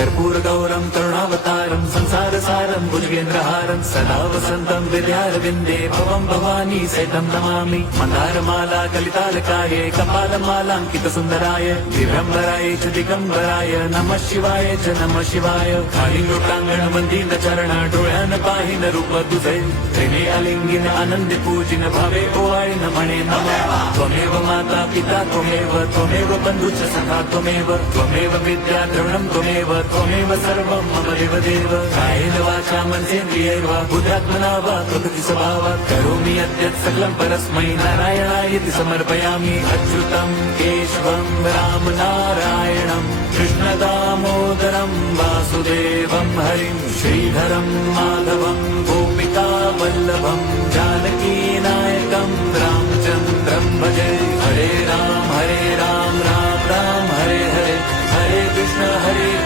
कर्पूर गौरम करुणावतारम संसार सारम भुजगेंद्रहारम सदा वसंतम विद्यारविंदे भवम भवानी सहितं नमामि मंदारमाला कलितालकाये कपालमालांकित सुंदराय दिव्यंबराय च दिगंबराय नमः शिवाय च नमः शिवाय खाली लोटांगण वंदित चरण डोळ्यान पाहिन रूप तुझे त्रिने अलिंगिन आनंद पूजिन भावे ओवाळीन म्हणे नमः त्वमेव माता पिता त्वमेव बंधुच सखा त्वमेव विद्या द्रवणं त्वमेव सर्वं मम देव कायेन वाचा मनसेन्द्रियैर्वा बुद्ध्यात्मना वा प्रकृति स्वभावात् करोमि यद्यत् सकलं परस्मै नारायणायति समर्पयामि अच्युतं केशवं राम नारायणं कृष्णदामोदरं वासुदेवं हरिं श्रीधरं माधवं गोपिका वल्लभं जानकीनायकं रामचन्द्रं भजे हरे राम राम राम हरे हरे हरे कृष्ण हरे